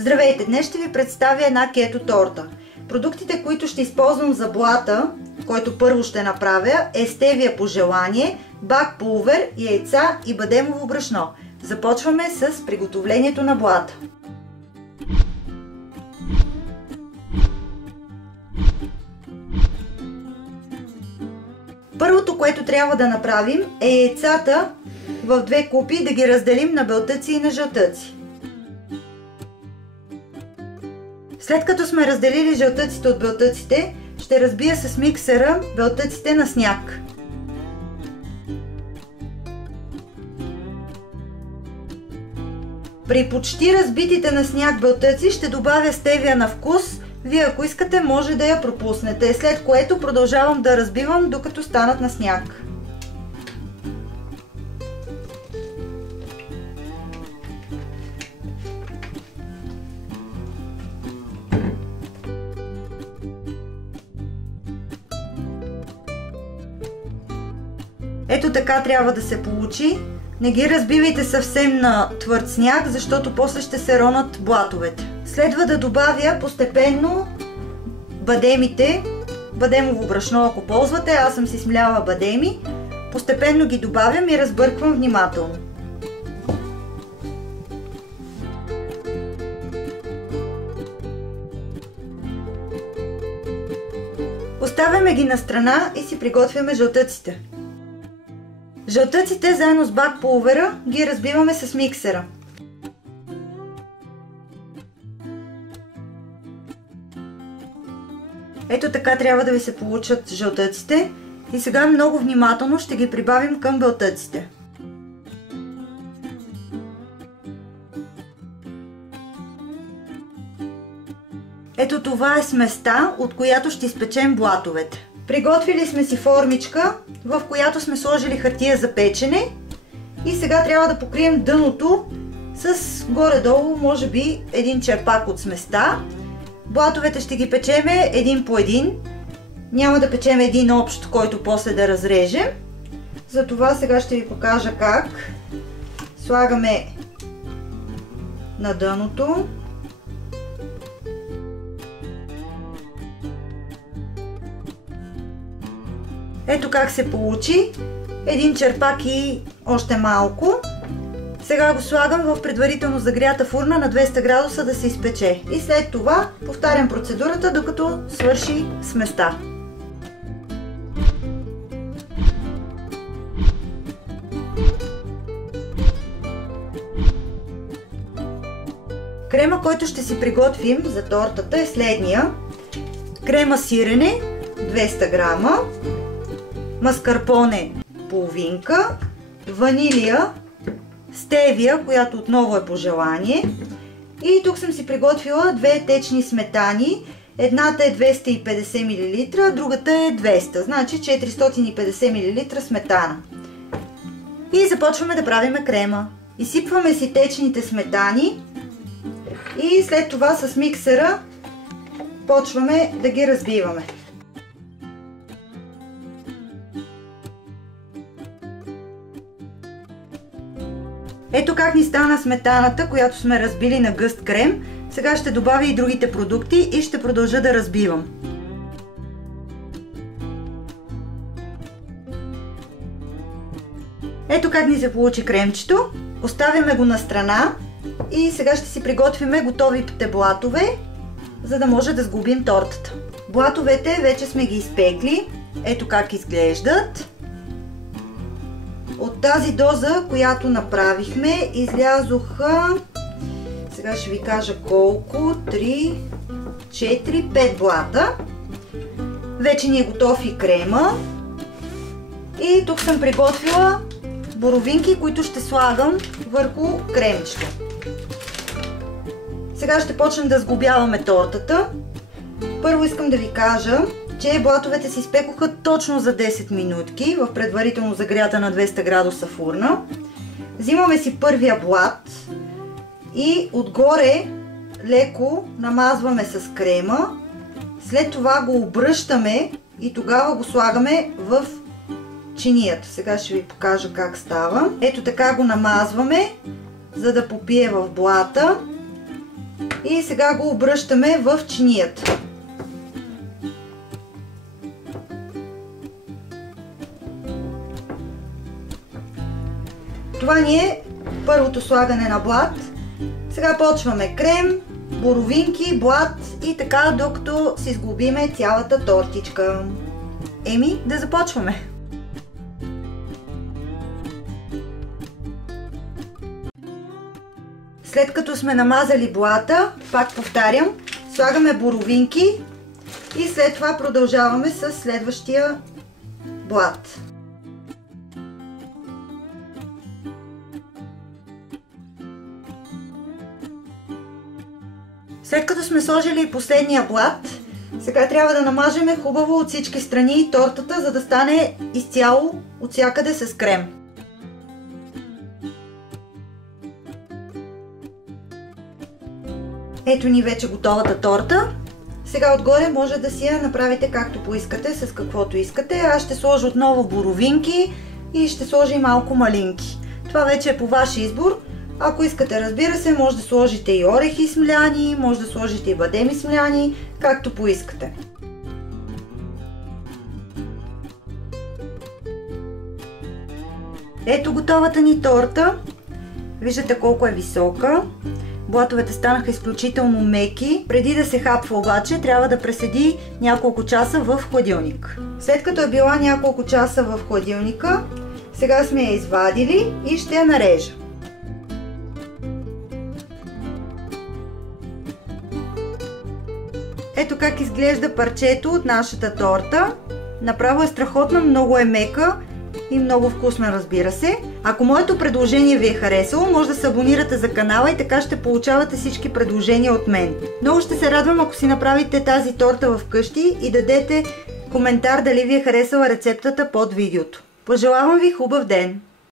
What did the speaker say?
Здравейте! Днес ще ви представя една кето торта. Продуктите, които ще използвам за блата, който първо ще направя, е стевия по желание, бак пулвер, яйца и бадемово брашно. Започваме с приготовлението на блата. Първото, което трябва да направим, е яйцата в две купи да ги разделим на белтъци и на жълтъци. След като сме разделили жълтъците от белтъците, ще разбия с миксера белтъците на сняг. При почти разбитите на сняг белтъци ще добавя стевия на вкус. Вие, ако искате, може да я пропуснете, след което продължавам да разбивам, докато станат на сняг. Ето така трябва да се получи. Не ги разбивайте съвсем на твърд сняг, защото после ще се ронат блатовете. Следва да добавя постепенно бадемите, бадемово брашно, ако ползвате. Аз съм си смляла бадеми. Постепенно ги добавям и разбърквам внимателно. Оставяме ги на страна и си приготвяме жълтъците. Жълтъците заедно с бак пулвера ги разбиваме с миксера. Ето така трябва да ви се получат жълтъците и сега много внимателно ще ги прибавим към белтъците. Ето това е сместа, от която ще изпечем блатовете. Приготвили сме си формичка, в която сме сложили хартия за печене и сега трябва да покрием дъното с горе-долу, може би, един черпак от сместа. Блатовете ще ги печеме един по един. Няма да печем един общ, който после да разрежем. Затова сега ще ви покажа как. Слагаме на дъното. Ето как се получи. Един черпак и още малко. Сега го слагам в предварително загрята фурна на 200 градуса да се изпече. И след това повтарям процедурата, докато свърши сместа. Крема, който ще си приготвим за тортата, е следния. Крема сирене 200 грама. Маскарпоне половинка, ванилия, стевия, която отново е по желание. И тук съм си приготвила две течни сметани. Едната е 250 мл, другата е 200, значи 450 мл сметана. И започваме да правим крема. Изсипваме си течните сметани и след това с миксера почваме да ги разбиваме. Ето как ни стана сметаната, която сме разбили на гъст крем. Сега ще добавя и другите продукти и ще продължа да разбивам. Ето как ни се получи кремчето. Оставяме го на страна и сега ще си приготвиме готовите блатове, за да може да сглобим тортата. Блатовете вече сме ги изпекли. Ето как изглеждат. От тази доза, която направихме, излязоха, сега ще ви кажа колко, 3, 4, 5 блата. Вече ни е готов и крема. И тук съм приготвила боровинки, които ще слагам върху кремчето. Сега ще почнем да сглобяваме тортата. Първо искам да ви кажа, че блатовете се изпекоха точно за 10 минутки в предварително загрята на 200 градуса фурна. Взимаме си първия блат и отгоре леко намазваме с крема. След това го обръщаме и тогава го слагаме в чинията. Сега ще ви покажа как става. Ето така го намазваме, за да попие в блата. И сега го обръщаме в чинията. Това ни е първото слагане на блат. Сега почваме крем, боровинки, блат и така докато си сглобиме цялата тортичка. Еми, да започваме! След като сме намазали блата, пак повтарям, слагаме боровинки и след това продължаваме с следващия блат. След като сме сложили последния блат, сега трябва да намажеме хубаво от всички страни тортата, за да стане изцяло отвсякъде с крем. Ето ни вече готовата торта. Сега отгоре може да си я направите както поискате, с каквото искате. Аз ще сложа отново боровинки и ще сложа и малко малинки. Това вече е по ваш избор. Ако искате, разбира се, може да сложите и орехи смляни, може да сложите и бадеми смляни, както поискате. Ето готовата ни торта. Виждате колко е висока. Блатовете станаха изключително меки. Преди да се хапва обаче, трябва да преседи няколко часа в хладилник. След като е била няколко часа в хладилника, сега сме я извадили и ще я нарежа. Ето как изглежда парчето от нашата торта. Направо е страхотна, много е мека и много вкусна, разбира се. Ако моето предложение ви е харесало, може да се абонирате за канала и така ще получавате всички предложения от мен. Много ще се радвам, ако си направите тази торта вкъщи и дадете коментар дали ви е харесала рецептата под видеото. Пожелавам ви хубав ден!